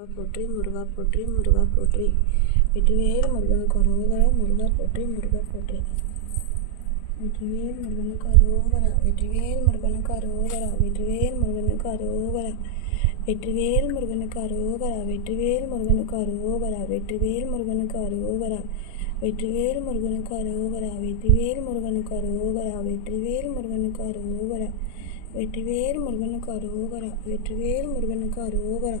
முருகா போற்றி முருகா போற்றி முருகா போற்றி வெற்றிவேல் முருகன் அரோகரா முருகா போற்றி முருகா போற்றி வெற்றிவேல் முருகனுக்கு அரோகரா வெற்றிவேல் முருகனுக்கு அரோகரா வெற்றிவேல் முருகனுக்கு அரோகரா வெற்றிவேல் முருகனுக்கு அரோகரா வெற்றிவேல் முருகனுக்கு அரோகரா வெற்றிவேல் முருகனுக்கு அரோகரா வெற்றிவேல் முருகனுக்கு அரோகரா வெற்றிவேல் முருகனுக்கு அரோகரா வெற்றிவேல் முருகனுக்கு அரோகரா வெற்றிவேல் முருகனுக்கு அரோகரா வெற்றிவேல் முருகனுக்கு அரோகரா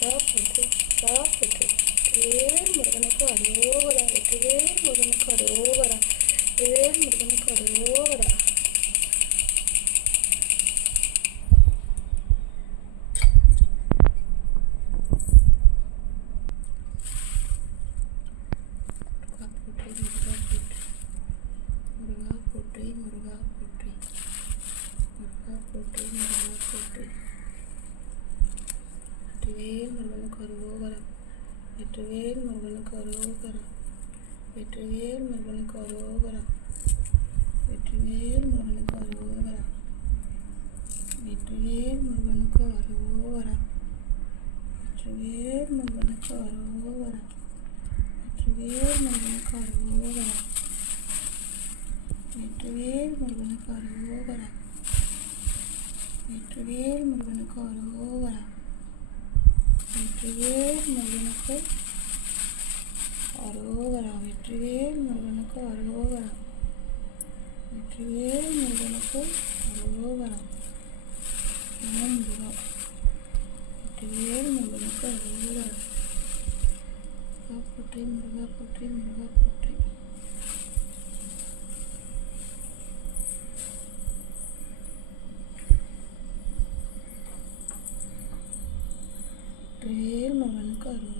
சாப்பிட்டு சாப்பிட்டு வேறு முருகனுக்கு அரோவரா வேறு முருகனுக்கு அரோவரா வேறு முருகனுக்கு அரோவரா வெற்றிவேல் முருகனுக்கு ஒரு ஓகரம் வெற்றிவேல் முருகனுக்கு ஒரு ஓகரம் வெற்றிவேல் முருகனுக்கு ஒரு ஓகரம் வெற்றிவேல் முருகனுக்கு ஒரு ஓகரம் வெற்றிவேல் முருகனுக்கு ஒரு ஓகரம் வெற்றிவேல் முருகனுக்கு ஒரு ஓகரம் வெற்றிவேல் முருகனுக்கு ஒரு ஓகரம் வெற்றிவேல் முருகனுக்கு ஒரு ஓகரம் வெற்றிவேல் முருகனுக்கு அரோகரா வெற்றிவேல் முருகனுக்கு அரோகரா வெற்றிவேல் முருகனுக்கு அரோகரா வெற்றிவேல் முருகனுக்கு அரோகரா ஓம் முருகா வெற்றிவேல் முருகனுக்கு அரோகரா முருகா போற்றி முருகா போற்றி முருகா போற்றி Короче.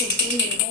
To 你